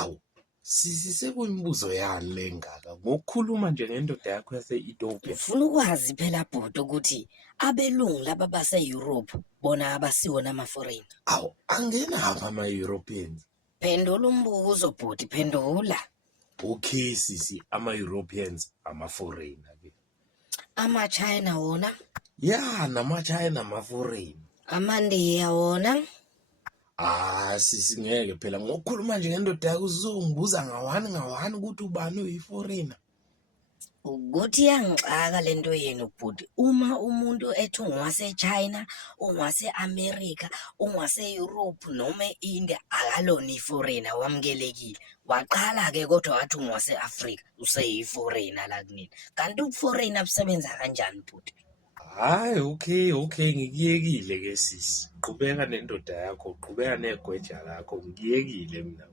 Awu, sisi sekuyimibuzo yani lengaka ngokukhuluma nje ngendoda yakho yase-Ethiopia. Ngifuna ukwazi phela bhuti ukuthi abelungu laba base-Europe bona abasiwona ama-foreign. Awu, angenaphi ama-Europeans? Phendula umbuzo bhuti, phendula. Okay sisi, ama-Europeans ama-foreigner-ke. Ama-China wona, Ya, nama-China ama-foreign. amaNdiya wona. Sisi ngeke phela ngokukhuluma nje ngendoda yakho uzongibuza ngawani ukuthi ubani uyi-foreigner. Ukuthi iyangixaka lento yenu bhuti. Uma umuntu ethi ungwase-China, ungwase-America, ungwase-Europe noma e-India akalona i-foreigner wamukelekile. Waqala-ke kodwa wathi ungwase-Afrika useyi-foreigner la kunina. Kanti ubu-foreigner busebenza kanjani bhuti? Hhayi, okay, ngikuyekile-ke sisi. Qhubeka nendoda yakho, qhubeka negweja lakho, ngikuyekile mina.